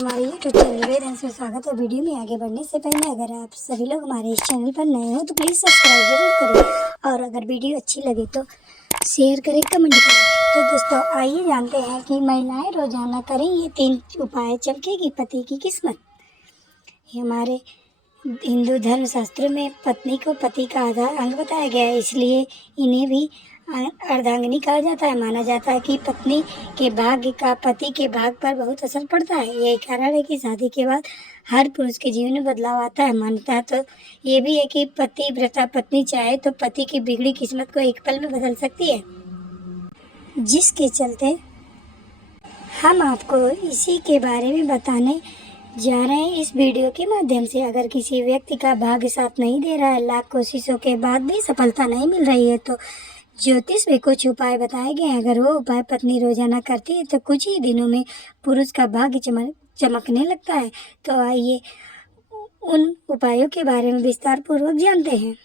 हमारे YouTube channel वेद में स्वागत है। वीडियो में आगे बढ़ने से पहले अगर आप सभी लोग हमारे इस चैनल पर नए हो तो प्लीज़ सब्सक्राइब जरूर करें और अगर वीडियो अच्छी लगे तो शेयर करें, कमेंट करें। तो दोस्तों आइए जानते हैं कि महिलाएं रोजाना करें ये 3 उपाय, चमकेगी पति की किस्मत। हमारे हिंदू धर्म शास्त्रों में पत्नी को पति का आधार अंग बताया गया है, इसलिए इन्हें भी अर्धांगिनी कहा जाता है। माना जाता है कि पत्नी के भाग्य का पति के भाग्य पर बहुत असर पड़ता है। यही कारण है कि शादी के बाद हर पुरुष के जीवन में बदलाव आता है। मान्यता तो ये भी है कि पतिव्रता पत्नी चाहे तो पति की बिगड़ी किस्मत को एक पल में बदल सकती है, जिसके चलते हम आपको इसी के बारे में बताने जा रहे हैं इस वीडियो के माध्यम से। अगर किसी व्यक्ति का भाग्य साथ नहीं दे रहा है, लाख कोशिशों के बाद भी सफलता नहीं मिल रही है, तो ज्योतिष में कुछ उपाय बताए गए हैं। अगर वो उपाय पत्नी रोजाना करती है तो कुछ ही दिनों में पुरुष का भाग्य चमकने लगता है। तो आइए उन उपायों के बारे में विस्तार पूर्वक जानते हैं।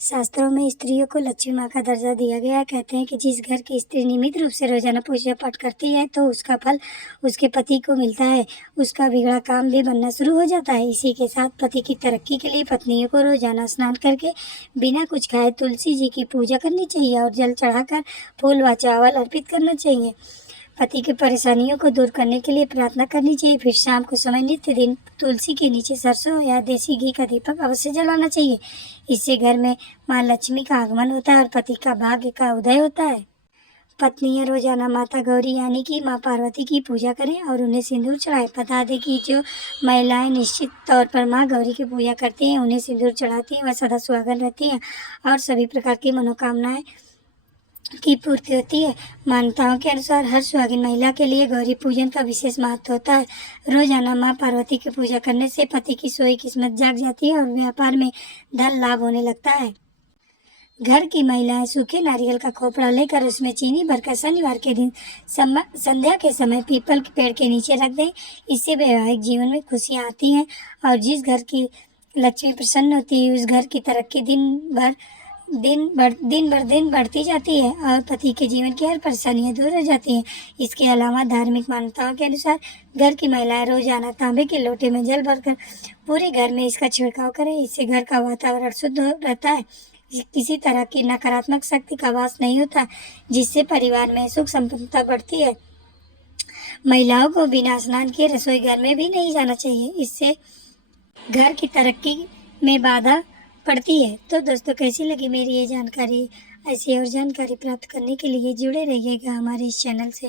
शास्त्रों में स्त्रियों को लक्ष्मी माँ का दर्जा दिया गया। कहते हैं कि जिस घर की स्त्री नियमित रूप से रोजाना पूजा पाठ करती है तो उसका फल उसके पति को मिलता है, उसका बिगड़ा काम भी बनना शुरू हो जाता है। इसी के साथ पति की तरक्की के लिए पत्नियों को रोजाना स्नान करके बिना कुछ खाए तुलसी जी की पूजा करनी चाहिए और जल चढ़ाकर फूल व चावल अर्पित करना चाहिए। पति की परेशानियों को दूर करने के लिए प्रार्थना करनी चाहिए। फिर शाम को समय नित्य दिन तुलसी के नीचे सरसों या देसी घी का दीपक अवश्य जलाना चाहिए। इससे घर में माँ लक्ष्मी का आगमन होता है और पति का भाग्य का उदय होता है। पत्नियां रोजाना माता गौरी यानी कि माँ पार्वती की पूजा करें और उन्हें सिंदूर चढ़ाएं। बता दें कि जो महिलाएं निश्चित तौर पर माँ गौरी की पूजा करती हैं, उन्हें सिंदूर चढ़ाती हैं, वह सदा सुहागन रहती हैं और सभी प्रकार की मनोकामनाएं की पूर्ति होती है। मान्यताओं के अनुसार हर सुहागिन महिला के लिए गौरी पूजन का विशेष महत्व होता है। रोजाना माँ पार्वती की पूजा करने से पति की सोई किस्मत जाग जाती है और व्यापार में धन लाभ होने लगता है। घर की महिलाएं सूखे नारियल का खोपड़ा लेकर उसमें चीनी भरकर शनिवार के दिन संध्या के समय पीपल के पेड़ के नीचे रख दें। इससे वैवाहिक जीवन में खुशियाँ आती हैं और जिस घर की लक्ष्मी प्रसन्न होती है उस घर की तरक्की दिन बढ़ती जाती है और पति के जीवन की हर परेशानियां दूर हो जाती हैं। इसके अलावा धार्मिक मान्यताओं के अनुसार घर की महिलाएं रोजाना तांबे के लोटे में जल भरकर पूरे घर में इसका छिड़काव करें। इससे घर का वातावरण शुद्ध रहता है, किसी तरह की नकारात्मक शक्ति का वास नहीं होता, जिससे परिवार में सुख संपन्नता बढ़ती है। महिलाओं को बिना स्नान किए रसोई घर में भी नहीं जाना चाहिए, इससे घर की तरक्की में बाधा पड़ती है। तो दोस्तों कैसी लगी मेरी ये जानकारी? ऐसी और जानकारी प्राप्त करने के लिए जुड़े रहिएगा हमारे इस चैनल से।